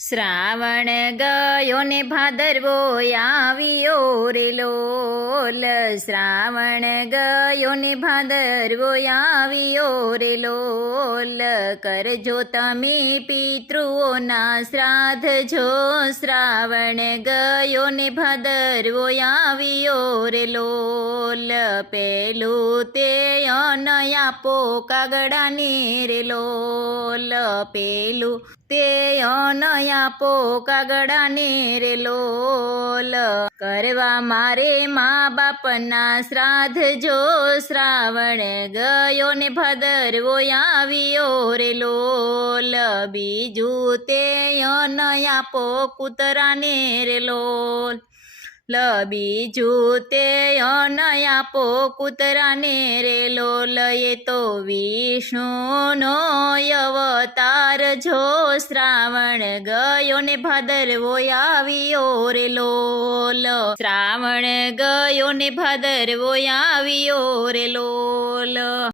શ્રાવણ ગયો ને ભાદરવો આવ્યો રે લોલ. શ્રાવણ ગયો ને ભાદરવો આવ્યો રે લોલ. કરજો તમે પિતૃઓના શ્રાદ્ધ જો. શ્રાવણ ગયો ને ભાદરવો આવ્યો રે લોલ. પેલું તે અન આપો કાગડાને રે લોલ. પેલું તે અન આપો કાગડાને રે લોલ. કરવા મારે મા બાપના શ્રાદ્ધ જો. શ્રાવણ ગયો ને ભાદરવો આવ્યો રે લોલ. બીજું તે અન આપો કૂતરાને રે લોલ. બીજું તે અન આપો કૂતરાને રે લોલ. એ તો વિષ્ણુનો અવતાર જો. શ્રાવણ ગયો ને ભાદરવો આવ્યો રે લોલ. શ્રાવણ ગયો ને ભાદરવો આવ્યો રે લોલ.